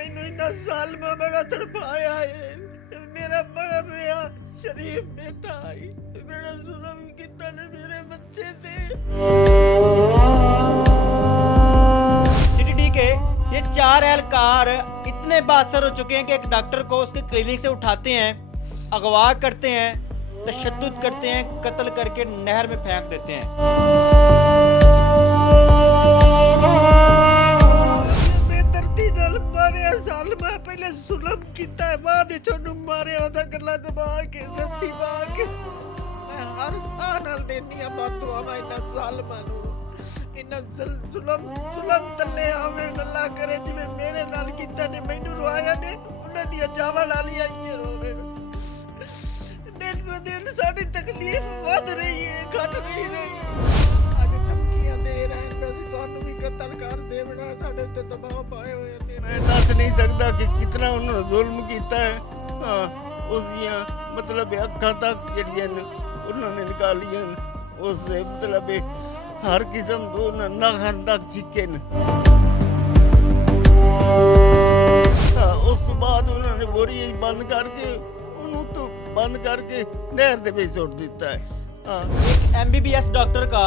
मैनू इन्ना सालमा बड़ा तड़पाया है। मेरा बड़ा भैया शरीफ बेटा आई बड़ा जुल्म किया ने मेरे बच्चे से। सीटीडी के ये 4 एहलकार इतने बासर हो चुके हैं कि एक डॉक्टर को उसके क्लिनिक से उठाते हैं, अगवा करते हैं, तशद्दुद करते हैं, कत्ल करके नहर में फेंक देते हैं। मारे साल मैं पहले जुल्म किया है, बाद चोनू मारे ओदा गला दबा के रस्सी पा के मैं हर साल नाल देनी आ बातों मैं इन्ना साल मानू इन्ना जुल्म तले आवे गल्ला करे जिवें मेरे नाल कीता ने मैनू रुआया ने उन्हां दी जावा लाली आई रोवे। दिन ब दिन साडी तकलीफ वध रही है, घट नहीं रही। आज धमकियां दे रहे हैं बस ਤੁਹਾਨੂੰ ਵੀ ਕਤਲ ਕਰ ਦੇਵਣਾ, ਸਾਡੇ ਉੱਤੇ ਦਬਾਅ ਪਾਏ ਹੋਏ ਨੇ। ਮੈਂ ਦੱਸ ਨਹੀਂ ਸਕਦਾ ਕਿ ਕਿਤਨਾ ਉਹਨਾਂ ਨੇ ਜ਼ੁਲਮ ਕੀਤਾ ਹੈ। ਹਾਂ ਉਸ ਦੀਆਂ ਮਤਲਬ ਅੱਖਾਂ ਤੱਕ ਜਿਹੜੀਆਂ ਨੇ ਉਹਨਾਂ ਨੇ ਨਿਕਾਲੀਆਂ ਉਸ ਦੇ ਮਤਲਬ ਹਰ ਕਿਸਮ ਤੋਂ ਨਖਾਂ ਤੱਕ ਚੀਕੇ ਨੇ। ਉਸ ਤੋਂ ਬਾਅਦ ਉਹਨਾਂ ਨੇ ਬੋਰੀ ਬੰਦ ਕਰਕੇ ਉਹਨੂੰ ਤੋਂ ਬੰਦ करके नहर दे ਵਿੱਚ ਸੁੱਟ ਦਿੱਤਾ ਹੈ। एक एमबीबीएस डॉक्टर का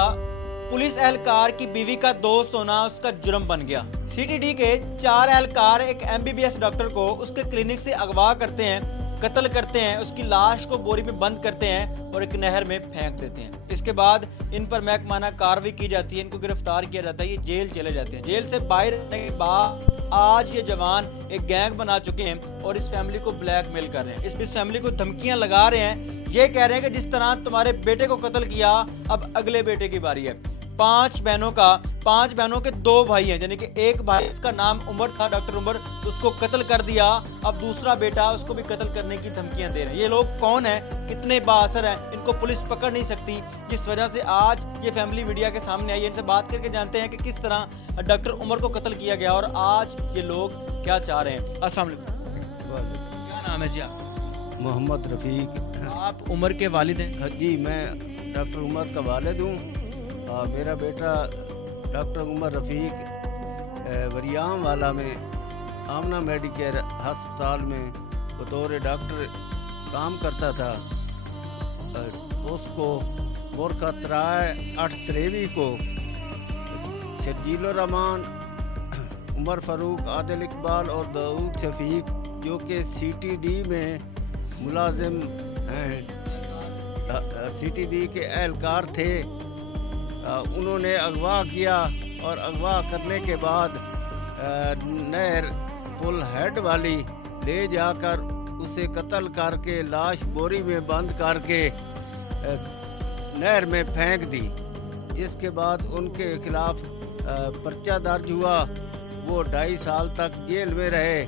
पुलिस एहलकार की बीवी का दोस्त होना उसका जुर्म बन गया। सीटीडी के 4 एहलकार एक एमबीबीएस डॉक्टर को उसके क्लिनिक से अगवा करते हैं, कत्ल करते हैं, उसकी लाश को बोरी में बंद करते हैं और एक नहर में फेंक देते हैं। इसके बाद इन पर महकमाना कार्रवाई की जाती है, इनको गिरफ्तार किया जाता है, ये जेल चले जाते हैं। जेल से बाहर आने के बाद आज ये जवान एक गैंग बना चुके हैं और इस फैमिली को ब्लैकमेल कर रहे हैं, इस फैमिली को धमकियां लगा रहे हैं। ये कह रहे हैं कि जिस तरह तुम्हारे बेटे को कत्ल किया अब अगले बेटे की बारी है। 5 बहनों के 2 भाई हैं, यानी कि एक भाई इसका नाम उमर था, डॉक्टर उमर, उसको कत्ल कर दिया। अब दूसरा बेटा उसको भी कत्ल करने की धमकियां दे रहे हैं। ये लोग कौन हैं, कितने बाअसर हैं, इनको पुलिस पकड़ नहीं सकती, जिस वजह से आज ये फैमिली मीडिया के सामने आई है। इनसे बात करके जानते हैं कि किस तरह डॉक्टर उमर को कत्ल किया गया और आज ये लोग क्या चाह रहे हैं। अस्सलाम वालेकुम, क्या नाम है जी आप? मोहम्मद रफ़ीक। आप उमर के वालिद हैं? जी मैं डॉक्टर उमर का वालिद हूँ। मेरा बेटा डॉक्टर उमर रफ़ीक वरियाम वाला में आमना मेडिकेयर हस्पताल में बतौर डॉक्टर काम करता था। उसको मुर्खा तराय 8 त्रेवी को शर्जील रहमान, उमर फ़ारूक, आदिल इकबाल और दाऊद शफीक जो कि सीटीडी में मुलाजिम हैं, सीटीडी के एहलकार थे, उन्होंने अगवा किया और अगवा करने के बाद नहर पुल हेड वाली ले जाकर उसे कत्ल करके लाश बोरी में बंद करके नहर में फेंक दी, जिसके बाद उनके खिलाफ पर्चा दर्ज हुआ। वो 2.5 साल तक जेल में रहे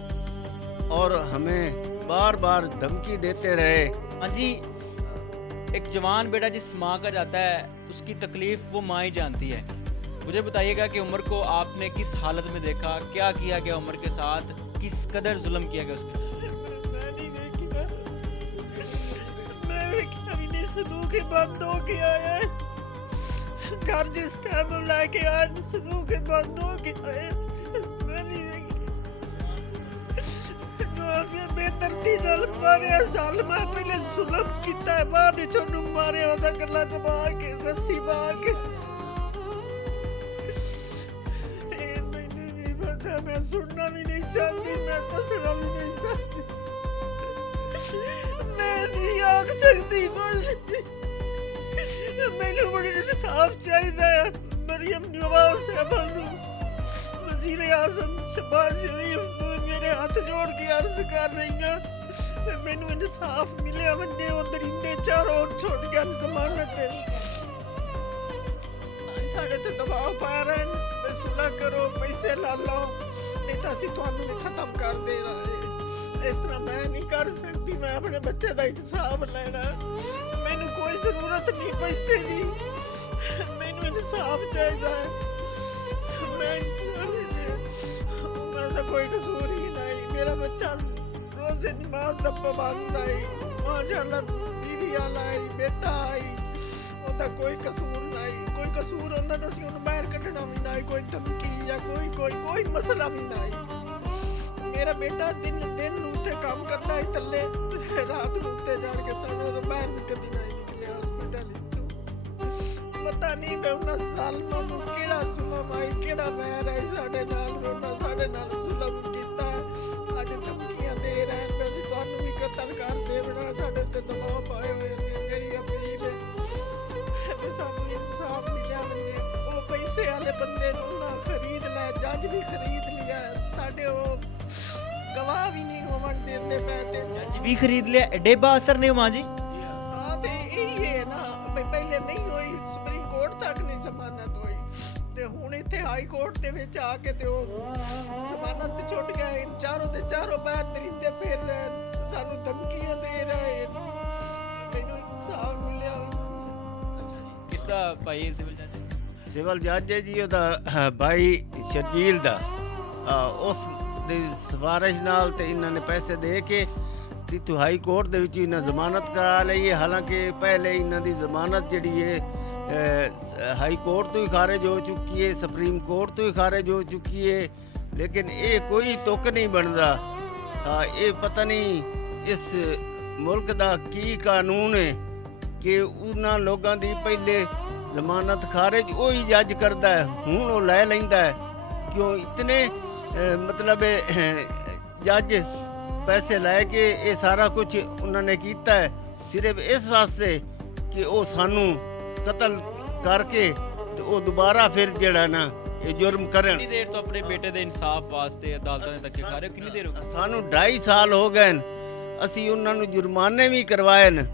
और हमें बार बार धमकी देते रहे। हाँ जी, एक जवान बेटा जिस माँ का जाता है उसकी तकलीफ वो माँ ही जानती है। मुझे बताइएगा कि उमर को आपने किस हालत में देखा, क्या किया गया उमर के साथ, किस कदर जुल्म किया गया उसके? सदूक बंद हो के आया है घर, जिस टाइम लाके आया सदूक बंद हो के आया। बेदर्दी नाल मारे साल मैं पहले जुल्म किया है, बाद चोनू मारे ओदा गला दबा के रस्सी पा के मैंने नहीं पता, मैं सुनना भी नहीं चाहती, मैं दसना भी नहीं चाहती, मैं नहीं आग सकती कुछ। मैनू बड़ी इंसाफ चाहिए। मरियम नवाज साहबा नू, वज़ीर आज़म शहबाज शरीफ मेरे हाथ जोड़ के अर्ज कर रही हूँ, मैनू इंसाफ मिले। वन्ने वो दरिंदे 4 और छोड़ के जमानत साढ़े ते दबाव पा रहे हैं, सुलह करो, पैसे ला लो, नहीं तो असीं तुहानू भी खत्म कर देना है। इस तरह मैं नहीं कर सकती, मैं अपने बच्चे का इंसाफ लेना। मैनू कोई जरूरत नहीं पैसे की, मैनू इंसाफ चाहिए। मैं कोई कसूर ही नहीं, मेरा बच्चा रोजे नमाज दा पाबंद आई, माशाअल्लाह बीवी वाला आई, बेटा आई, ओदा कोई कसूर नहीं, कोई कसूर होंदा तो असीं उन्हें बाहर कढ़ना भी नहीं, कोई धमकी या कोई मसला भी नहीं। ਮੇਰਾ ਬੇਟਾ ਦਿਨ ਨੂੰ ਉੱਥੇ ਕੰਮ ਕਰਦਾ ਸੀ ਥੱਲੇ, ਰਾਤ ਨੂੰ ਉੱਤੇ ਜਾਣ ਕੇ ਸਾਡੇ ਤੋਂ ਬਾਹਰ ਵੀ ਕਦੀ ਨਹੀਂ ਨਿਕਲਿਆ ਹਸਪੀਟਲ ਵਿੱਚੋਂ। ਪਤਾ ਨਹੀਂ ਮੈਂ ਉਹਨਾਂ ਜ਼ਾਲਮਾਂ ਨੂੰ ਕਿਹੜਾ ਜ਼ੁਲਮ ਆਈ, ਕਿਹੜਾ ਵੈਰ ਆਈ ਸਾਡੇ ਨਾਲ, ਉਹਨਾਂ ਸਾਡੇ ਨਾਲ ਜ਼ੁਲਮ ਕੀਤਾ। ਅੱਜ ਧਮਕੀਆਂ ਦੇ ਰਹੇ ਨੇ ਅਸੀਂ ਤੁਹਾਨੂੰ ਵੀ ਕਤਲ ਕਰ ਦੇਵਣਾ, ਸਾਡੇ ਉੱਤੇ ਦਬਾਅ ਪਾਏ ਹੋਏ ਨੇ। ਮੇਰੀ ਅਪੀਲ ਹੈ ਕਿ ਸਾਨੂੰ ਇਨਸਾਫ ਮਿਲਿਆ ਹੋਵੇ। ਉਹ ਪੈਸੇ ਵਾਲੇ ਬੰਦੇ ਨੂੰ ਨਾ ਖਰੀਦ ਲੈ, ਜੱਜ ਵੀ ਖਰੀਦ ਲਿਆ, ਸਾਡੇ ਉਹ ਗਵਾਹ ਵੀ ਨਹੀਂ ਹੋਵਣ ਦਿੰਦੇ ਪਏ ਤੇ जज भी खरीद लिया, एडे बासर ने मां जी। ਹਾਂ ਤੇ ਇਹ ਹੈ ਨਾ ਵੀ ਪਹਿਲੇ ਨਹੀਂ ਹੋਈ, ਸੁਪਰੀਮ ਕੋਰਟ ਤੱਕ ਨਹੀਂ ਜ਼ਮਾਨਤ ਹੋਈ ਤੇ ਹੁਣ ਇੱਥੇ ਹਾਈ ਕੋਰਟ ਦੇ ਵਿੱਚ ਆ ਕੇ ਤੇ ਉਹ ਜ਼ਮਾਨਤ ਤੇ ਛੁੱਟ ਗਏ। ਚਾਰੋਂ ਦੇ ਚਾਰੋਂ ਬਾਹਰ ਦਰਿੰਦੇ ਫਿਰ ਰਹੇ ਨੇ, ਸਾਨੂੰ ਧਮਕੀਆਂ ਦੇ ਰਹੇ ਨੇ। ਮੈਨੂੰ ਇਨਸਾਫ ਮਿਲਿਆ। किसका भाई सिविल जज? ਸਿਵਲ ਜੱਜ ਹੈ ਜੀ ਉਹਦਾ ਭਾਈ ਸ਼ਰਜੀਲ ਦਾ। ਉਸ ਦੀ ਸਿਫਾਰਿਸ਼ ਨਾਲ ਤੇ ਇਹਨਾਂ ਨੇ ਪੈਸੇ ਦੇ ਕੇ ਤੇ ਹਾਈ ਕੋਰਟ ਦੇ ਵਿੱਚ ਇਹਨਾਂ ਜ਼ਮਾਨਤ ਕਰਾ ਲਈ ਹੈ। ਹਾਲਾਂਕਿ ਪਹਿਲੇ ਇਹਨਾਂ ਦੀ ਜ਼ਮਾਨਤ ਜਿਹੜੀ ਹੈ ਹਾਈ ਕੋਰਟ ਤੋਂ ਹੀ ਖਾਰਜ ਹੋ ਚੁੱਕੀ ਹੈ, ਸੁਪਰੀਮ ਕੋਰਟ ਤੋਂ ਹੀ ਖਾਰਜ ਹੋ ਚੁੱਕੀ ਹੈ, ਲੇਕਿਨ ਇਹ ਕੋਈ ਤੁੱਕ ਨਹੀਂ ਬਣਦਾ। ਇਹ ਪਤਾ ਨਹੀਂ ਇਸ ਮੁਲਕ ਦਾ ਕੀ ਕਾਨੂੰਨ ਹੈ ਕਿ ਉਹਨਾਂ ਲੋਕਾਂ ਦੀ ਪਹਿਲੇ ਜ਼ਮਾਨਤ ਖਾਰਜ ਉਹੀ ਜੱਜ ਕਰਦਾ ਹੈ, ਹੁਣ ਉਹ ਲੈ ਲੈਂਦਾ ਹੈ। ਕਿਉਂ ਇਤਨੇ ਮਤਲਬ ਜੱਜ ਪੈਸੇ ਲੈ ਕੇ ਇਹ ਸਾਰਾ ਕੁਝ ਉਹਨਾਂ ਨੇ ਕੀਤਾ ਹੈ ਸਿਰਫ ਇਸ ਵਾਸਤੇ ਕਿ ਉਹ ਸਾਨੂੰ ਕਤਲ ਕਰਕੇ ਤੇ ਉਹ ਦੁਬਾਰਾ ਫਿਰ ਜਿਹੜਾ ਨਾ ਇਹ ਜੁਰਮ ਕਰਨ। कितनी देर तो अपने बेटे दे इंसाफ वास्ते अदालतां दे धक्के खा रहे हो, कितनी देर हो गई? ਸਾਨੂੰ 2.5 ਸਾਲ ਹੋ ਗਏ ਨੇ, ਅਸੀਂ ਉਹਨਾਂ ਨੂੰ ਜੁਰਮਾਨੇ ਵੀ ਕਰਵਾਏ ਨੇ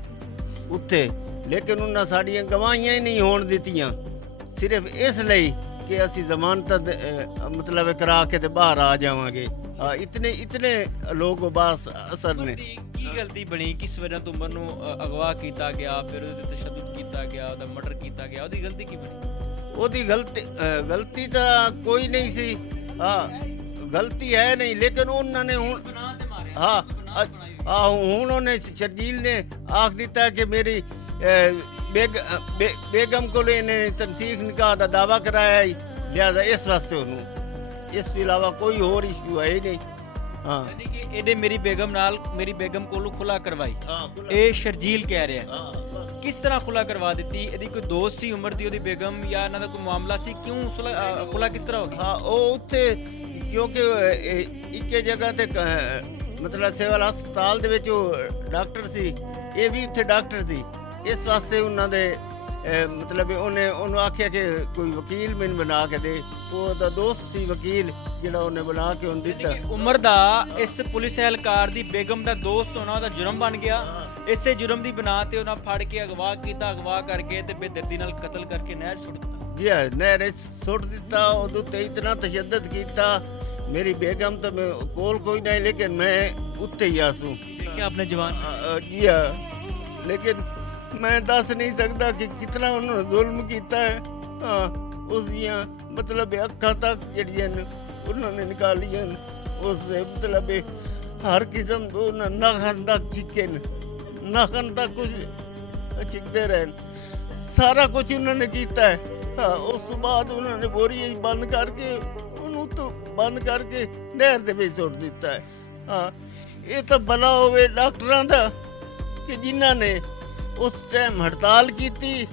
ਉੱਥੇ, ਲੇਕਿਨ ਉਹਨਾਂ ਸਾਡੀਆਂ ਗਵਾਹੀਆਂ ਹੀ ਨਹੀਂ ਹੋਣ ਦਿੱਤੀਆਂ, ਸਿਰਫ ਇਸ ਲਈ ਕਿ ਅਸੀਂ ਜ਼ਮਾਨਤ ਮਤਲਬ ਕਰਾ ਕੇ ਤੇ ਬਾਹਰ ਆ ਜਾਵਾਂਗੇ। ਇਤਨੇ ਲੋਕ ਬਸ ਅਸਰ ਨੇ। ਕੀ ਗਲਤੀ ਬਣੀ, ਕਿਸ ਵਜ੍ਹਾ ਤੋਂ ਉਮਰ ਨੂੰ ਅਗਵਾ ਕੀਤਾ ਗਿਆ, ਫਿਰ ਉਹਦੇ ਤੇ ਤਸ਼ੱਦਦ ਕੀਤਾ ਗਿਆ, ਉਹਦਾ ਮਰਡਰ ਕੀਤਾ ਗਿਆ, ਉਹਦੀ ਗਲਤੀ ਕੀ ਬਣੀ? ਉਹਦੀ ਗਲਤੀ ਤਾਂ ਕੋਈ ਨਹੀਂ ਸੀ। ਗਲਤੀ ਹੈ ਨਹੀਂ, ਲੇਕਿਨ ਉਹਨਾਂ ਨੇ ਹੁਣ ਬਣਾ ਤੇ ਮਾਰਿਆ। ਹੁਣ ਉਹਨੇ ਸ਼ਰਜੀਲ ਨੇ ਆਖ ਦਿੱਤਾ ਕਿ ਮੇਰੀ ਬੇਗਮ ਕੋਲ ਇਹਨੇ ਤਨਸੀਖ ਨਿਕਾਹ ਦਾ ਦਾਵਾ ਕਰਾਇਆ ਹੀ, ਲਿਆਦਾ ਇਸ ਵਾਸਤੇ ਉਹਨੂੰ, ਇਸ ਤੋਂ ਇਲਾਵਾ ਕੋਈ ਹੋਰ ਇਸ਼ੂ ਹੈ ਹੀ ਨਹੀਂ। ਯਾਨੀ ਕਿ ਇਹਨੇ ਮੇਰੀ ਬੇਗਮ ਕੋਲੋਂ ਖੁਲਾ ਕਰਵਾਈ, ਇਹ ਸ਼ਰਜੀਲ ਕਹਿ ਰਿਹਾ। ਕਿਸ ਤਰ੍ਹਾਂ ਖੁਲਾ ਕਰਵਾ ਦਿੱਤੀ? ਇਹਦੀ ਕੋਈ ਦੋਸਤ ਸੀ ਉਮਰ ਦੀ ਉਹਦੀ ਬੇਗਮ, ਜਾਂ ਇਹਨਾਂ ਦਾ ਕੋਈ ਮਾਮਲਾ ਸੀ? ਕਿਉਂ ਖੁਲਾ ਕਿਸ ਤਰ੍ਹਾਂ ਹੋ ਗਿਆ? ਉਹ ਉੱਥੇ ਕਿਉਂਕਿ ਇੱਕੇ ਜਗ੍ਹਾ ਤੇ ਮਤਲਬ ਸਿਵਲ ਹਸਪਤਾਲ ਦੇ ਵਿੱਚ ਉਹ ਡਾਕਟਰ ਸੀ, ਇਹ ਵੀ ਉੱਥੇ ਡਾਕਟਰ ਸੀ, ਇਸ ਵਾਸਤੇ ਉਹਨਾਂ ਦੇ ਮਤਲਬ ਉਹਨੂੰ ਆਖਿਆ ਕਿ ਕੋਈ ਵਕੀਲ ਮੈਨੂੰ ਬਣਾ ਕੇ ਦੇ। ਉਹਦਾ ਦੋਸਤ ਸੀ ਵਕੀਲ ਜਿਹੜਾ ਉਹਨੇ ਬਣਾ ਕੇ ਉਹਨੂੰ ਦਿੱਤਾ। ਉਮਰ ਦਾ ਇਸ ਪੁਲਿਸ ਅਹਿਲਕਾਰ ਦੀ ਬੇਗਮ ਦਾ ਦੋਸਤ ਹੋਣਾ ਉਹਦਾ ਜੁਰਮ ਬਣ ਗਿਆ। ਇਸੇ ਜੁਰਮ ਦੀ ਬਣਾ ਤੇ ਉਹਨਾਂ ਫੜ ਕੇ ਅਗਵਾ ਕੀਤਾ, ਅਗਵਾ ਕਰਕੇ ਤੇ ਬੇਦਰਦੀ ਨਾਲ ਕਤਲ ਕਰਕੇ ਨਹਿਰ ਸੁੱਟ ਦਿੱਤਾ। ਜੀ ਨਹਿਰ ਸੁੱਟ ਦਿੱਤਾ। ਉਹਦੇ ਤੇ ਇਤਨਾ ਤਸ਼ੱਦਦ ਕੀਤਾ। ਮੇਰੀ ਬੇਗਮ ਤਾਂ ਕੋਲ ਕੋਈ ਨਹੀਂ, ਲੇਕਿਨ ਮੈਂ ਉੱਤੇ ਹੀ ਆਸੂ ਦੇਖਿਆ ਆਪਣੇ ਜਵਾਨ। ਜੀ ਲੇਕਿਨ ਮੈਂ ਦੱਸ ਨਹੀਂ ਸਕਦਾ ਕਿ ਕਿਤਨਾ ਉਹਨਾਂ ਨੇ ਜ਼ੁਲਮ ਕੀਤਾ ਹੈ। ਉਸ ਦੀਆਂ ਮਤਲਬ ਅੱਖਾਂ ਤੱਕ ਜਿਹੜੀਆਂ ਨੇ ਉਹਨਾਂ ਨੇ ਨਿਕਾਲੀਆਂ, ਉਸ ਦੇ ਮਤਲਬ ਹਰ ਕਿਸਮ ਤੋਂ ਨਖਨ ਤੱਕ ਚਿੱਕੇ ਨੇ, ਨਖਨ ਤੱਕ ਕੁਝ ਚਿੱਕਦੇ ਰਹੇ, ਸਾਰਾ ਕੁਝ ਉਹਨਾਂ ਨੇ ਕੀਤਾ ਹੈ। ਉਸ ਤੋਂ ਬਾਅਦ ਉਹਨਾਂ ਨੇ ਬੋਰੀ ਬੰਦ ਕਰਕੇ ਉਹਨੂੰ ਤੋਂ ਬੰਦ ਕਰਕੇ ਨਹਿਰ ਦੇ ਵਿੱਚ ਸੁੱਟ ਦਿੱਤਾ ਹੈ। ਇਹ ਤਾਂ ਭਲਾ ਹੋਵੇ ਡਾਕਟਰਾਂ ਦਾ ਕਿ ਜਿਨ੍ਹਾਂ ਨੇ ਉਸ ਟਾਈਮ ਹੜਤਾਲ ਕੀਤੀ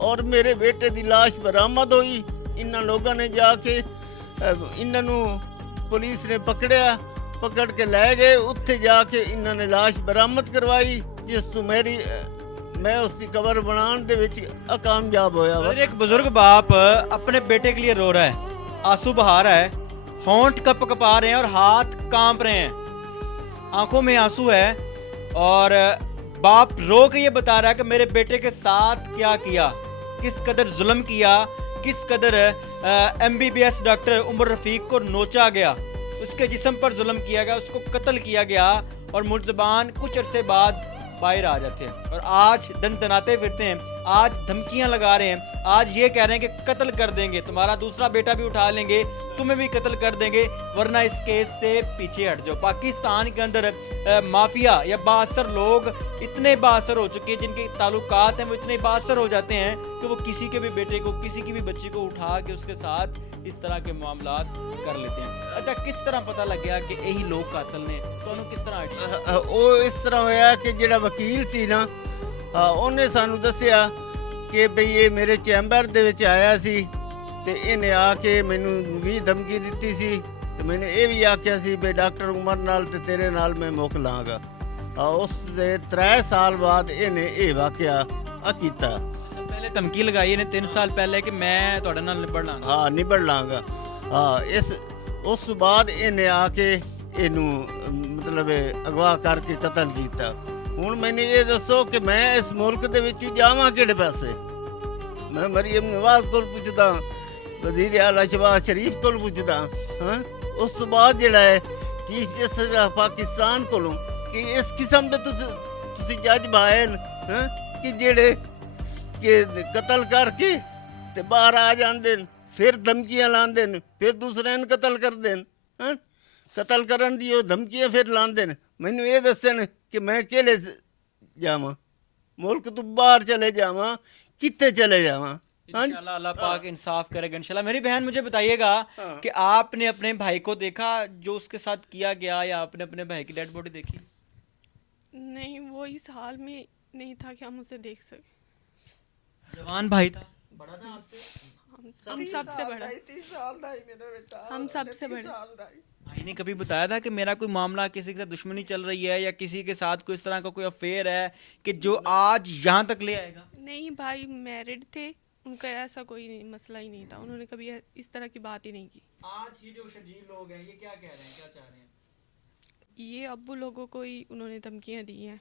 ਔਰ ਮੇਰੇ ਬੇਟੇ ਦੀ ਲਾਸ਼ ਬਰਾਮਦ ਹੋਈ। ਇਹਨਾਂ ਲੋਕਾਂ ਨੇ ਜਾ ਕੇ ਇਹਨਾਂ ਨੂੰ ਪੁਲਿਸ ਨੇ ਪਕੜਿਆ, ਪਕੜ ਕੇ ਲੈ ਗਏ, ਉੱਥੇ ਜਾ ਕੇ ਇਹਨਾਂ ਨੇ ਲਾਸ਼ ਬਰਾਮਦ ਕਰਵਾਈ, ਜਿਸ ਤੋਂ मैं उसकी कबर बनाने दे विच कामयाब होया। एक बुजुर्ग बाप अपने बेटे के लिए रो रहा है, आंसू बहा रहा है, होंठ कप कपा रहे हैं और हाथ कांप रहे हैं, आंखों में आंसू है, और बाप रो के ये बता रहा है कि मेरे बेटे के साथ क्या किया, किस कदर जुल्म किया, किस कदर MBBS डॉक्टर उमर रफीक को नोचा गया, उसके जिस्म पर जुल्म किया गया, उसको कत्ल किया गया, और मुलज़मान कुछ अरसे बाद बाहर आ जाते हैं और आज दनदनाते फिरते हैं आज धमकियां लगा रहे हैं, आज ये कह रहे हैं कि कत्ल कर देंगे, तुम्हारा दूसरा बेटा भी उठा लेंगे, तुम्हें भी कत्ल कर देंगे वरना इस केस से पीछे हट जाओ। पाकिस्तान के अंदर माफिया या बासर लोग इतने बासर हो चुके हैं, जिनके ताल्लुकात हैं वो इतने बासर हो जाते हैं कि वो किसी के भी बेटे को, किसी की भी बच्ची को उठा के उसके साथ इस तरह के मामलात कर लेते हैं। अच्छा, किस तरह पता लग गया कि यही लोग कातिल ने? ਤੁਹਾਨੂੰ ਕਿਸ ਤਰ੍ਹਾਂ ਆਈਡੀਆ? ਉਹ ਇਸ ਤਰ੍ਹਾਂ ਹੋਇਆ ਕਿ ਜਿਹੜਾ ਵਕੀਲ ਸੀ ਨਾ, ਉਹਨੇ ਸਾਨੂੰ ਦੱਸਿਆ ਕਿ ਭਈ ਇਹ ਮੇਰੇ ਚੈਂਬਰ ਦੇ ਵਿੱਚ ਆਇਆ ਸੀ ਤੇ ਇਹਨੇ ਆ ਕੇ ਮੈਨੂੰ ਵੀ ਧਮਕੀ ਦਿੱਤੀ ਸੀ ਤੇ ਮੈਨੂੰ ਇਹ ਵੀ ਆਖਿਆ ਸੀ ਵੀ ਡਾਕਟਰ ਉਮਰ ਨਾਲ ਤੇ ਤੇਰੇ ਨਾਲ ਮੈਂ ਮੁੱਕ ਲਾਂਗਾ। ਉਸ ਦੇ 3 ਸਾਲ ਬਾਅਦ ਇਹਨੇ ਇਹ ਵਾਕਿਆ ਕੀਤਾ। ਪਹਿਲੇ ਧਮਕੀ ਲਗਾਈ ਇਹਨੇ 3 ਸਾਲ ਪਹਿਲੇ ਕਿ ਮੈਂ ਤੁਹਾਡੇ ਨਾਲ ਨਿਬੜ ਲਾਂਗਾ। ਹਾਂ, ਨਿਬੜ ਲਾਂਗਾ। ਉਸ ਤੋਂ ਬਾਅਦ ਇਹਨੇ ਆ ਕੇ ਇਹਨੂੰ ਮਤਲਬ ਅਗਵਾ ਕਰਕੇ ਕਤਲ ਕੀਤਾ। ਹੁਣ ਮੈਨੂੰ ਇਹ ਦੱਸੋ ਕਿ ਮੈਂ ਇਸ ਮੁਲਕ ਦੇ ਵਿੱਚ ਜਾਵਾਂ ਕਿਹੜੇ ਪਾਸੇ? ਮੈਂ ਮਰੀਮ ਨਵਾਜ਼ ਕੋਲ ਪੁੱਛਦਾ, ਵਜ਼ੀਰ ਆਲਾ ਸ਼ਹਿਬਾਜ਼ ਸ਼ਰੀਫ ਕੋਲ ਪੁੱਛਦਾ, ਹਾਂ। ਉਸ ਤੋਂ ਬਾਅਦ ਜਿਹੜਾ ਹੈ ਚੀਫ ਜਸਟਿਸ ਪਾਕਿਸਤਾਨ ਕੋਲੋਂ ਕਿ ਇਸ ਕਿਸਮ ਦੇ ਤੁਸੀਂ ਜੱਜ ਬਾਏ ਹਾਂ ਕਿ ਜਿਹੜੇ ਕਿ ਕਤਲ ਕਰਕੇ ਤੇ ਬਾਹਰ ਆ ਜਾਂਦੇ ਨੇ, ਫਿਰ ਧਮਕੀਆਂ ਲਾਉਂਦੇ ਨੇ, ਫਿਰ ਦੂਸਰਿਆਂ ਨੂੰ ਕਤਲ ਕਰਦੇ ਨੇ, ਹਾਂ। ਕਤਲ ਕਰਨ ਦੀ ਉਹ ਧਮਕੀਆਂ ਫਿਰ ਲਾਉਂਦੇ ਨੇ। ਮੈਨੂੰ ਇਹ ਦੱਸਣ ਕਿ ਮੈਂ ਕਿਹੜੇ ਜਾਵਾਂ, ਮੁਲਕ ਤੋਂ ਬਾਹਰ ਚਲੇ ਜਾਵਾਂ, कितने चले जावा? इंशाल्लाह अल्लाह पाक इंसाफ करेगा इंशाल्लाह। मेरी बहन मुझे बताइएगा कि आपने अपने भाई को देखा जो उसके साथ किया गया, या आपने अपने भाई की डेड बॉडी देखी? नहीं, वो इस हाल में नहीं था कि हम उसे देख सके। जवान भाई था, बड़ा था आपसे? हम सबसे बड़ा, हम सबसे बड़े। भाई ने कभी बताया था कि मेरा कोई मामला, किसी के साथ दुश्मनी चल रही है या किसी के साथ कोई इस तरह का कोई अफेयर है कि जो आज यहाँ तक ले आएगा? नहीं भाई, मैरिड थे, उनका ऐसा कोई नहीं, मसला ही नहीं था, उन्होंने कभी इस तरह की बात ही नहीं की। आज ये जो शजील लोग हैं ये क्या कह रहे हैं, क्या चाह रहे हैं? ये अब्बू लोगों को ही उन्होंने धमकियाँ दी हैं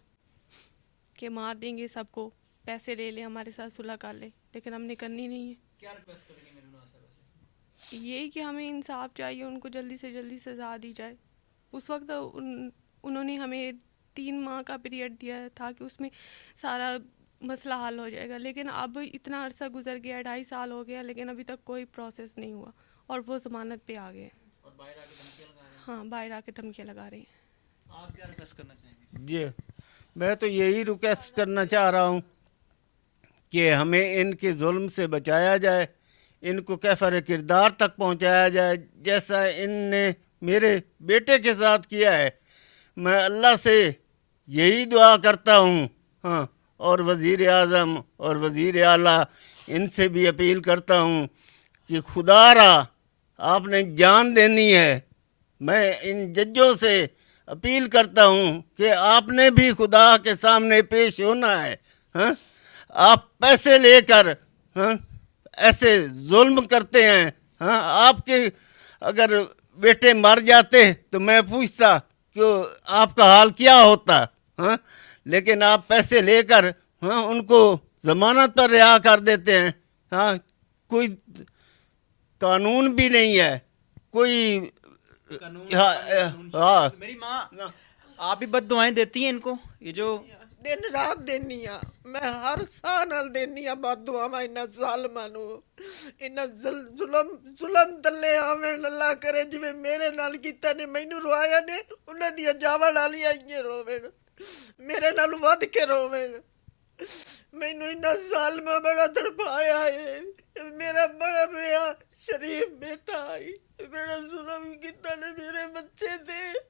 कि मार देंगे सबको, पैसे ले ले, हमारे साथ सुलह कर ले, लेकिन हमने करनी नहीं है। क्या रिक्वेस्ट करेंगे मेरे मुनासिब से? यही कि हमें इंसाफ चाहिए, उनको जल्दी से जल्दी सज़ा दी जाए। उस वक्त उन्होंने हमें 3 माह का पीरियड दिया था कि उसमें सारा मसला हल हो जाएगा, लेकिन अब इतना अरसा गुजर गया, 2.5 साल हो गया, लेकिन अभी तक कोई प्रोसेस नहीं हुआ और वो ज़मानत पे आ गए हैं। और बाहर आके धमकियां लगा रहे हैं? हाँ, बाहर आके धमकियाँ लगा रहे हैं। आप क्या रिक्वेस्ट करना चाहेंगे? जी, मैं तो यही रिक्वेस्ट करना चाह रहा हूँ कि हमें इनके जुल्म से बचाया जाए, इनको कैफर किरदार तक पहुँचाया जाए जैसा इनने मेरे बेटे के साथ किया है। मैं अल्लाह से यही दुआ करता हूँ, हाँ, और वज़ीर आज़म और वज़ीर आला इनसे भी अपील करता हूँ कि खुदारा आपने जान देनी है। मैं इन जजों से अपील करता हूँ कि आपने भी खुदा के सामने पेश होना है, हाँ। आप पैसे लेकर, हाँ, ऐसे जुल्म करते हैं, हाँ। आपके अगर बेटे मर जाते तो मैं पूछता कि आपका हाल क्या होता, हाँ। लेकिन आप पैसे लेकर, हाँ, उनको ज़मानत पर रिहा कर देते हैं, हाँ। कोई कानून भी नहीं है, कोई हाँ। मेरी माँ आप भी बद दुआएं देती हैं इनको? ये जो दिन रात देनी आ, मैं हर साल नाल देनी आ बददुआवां इन्हां ज़ालिमां नूं, इन्हां जुल्म दल्ले आवें। अल्लाह करे जिवें मेरे नाल कीता ने मैनू रुआया ने, उन्हां दियां जावां नालियां इयां रोवें, मेरे नाल वध के रोवें। मैनू इन्ना ज़ालिमां बड़ा तड़पाया है, मेरा बड़ा बेटा शरीफ बेटा आई, बड़ा जुल्म कीता ने मेरे बच्चे ते।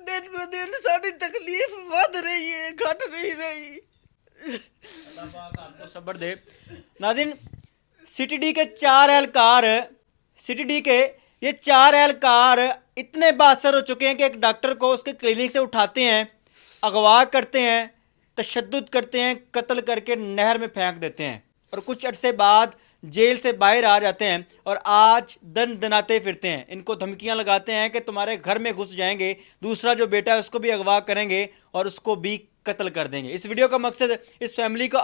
दिन ब दिन साड़ी तकलीफ वध रही है, घट नहीं रही। अल्लाह पाक आपको सब्र दे। नाज़रीन, सीटीडी के 4 एहलकार, सीटीडी के ये 4 एहलकार इतने बासर हो चुके हैं कि एक डॉक्टर को उसके क्लिनिक से उठाते हैं, अगवा करते हैं, तशद्दुद करते हैं, कत्ल करके नहर में फेंक देते हैं और कुछ अरसे बाद जेल से बाहर आ जाते हैं और आज दन दनाते फिरते हैं। इनको धमकियां लगाते हैं कि तुम्हारे घर में घुस जाएंगे, दूसरा जो बेटा है उसको भी अगवा करेंगे और उसको भी कत्ल कर देंगे। इस वीडियो का मकसद इस फैमिली को,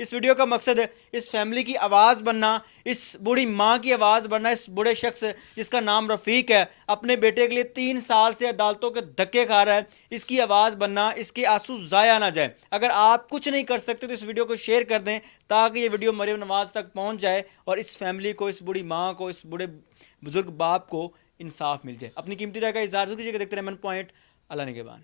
इस वीडियो का मकसद है इस फैमिली की आवाज़ बनना, इस बूढ़ी माँ की आवाज़ बनना, इस बूढ़े शख्स जिसका नाम रफ़ीक है, अपने बेटे के लिए 3 साल से अदालतों के धक्के खा रहा है, इसकी आवाज़ बनना, इसके आंसू ज़ाया ना जाए। अगर आप कुछ नहीं कर सकते तो इस वीडियो को शेयर कर दें ताकि ये वीडियो मरियम नवाज़ तक पहुँच जाए और इस फैमिली को, इस बूढ़ी माँ को, इस बूढ़े बुजुर्ग बाप को इंसाफ मिल जाए। अपनी कीमती राय का इज़हार कीजिएगा। देखते रहे मन पॉइंट। अल्लाह निगहबान।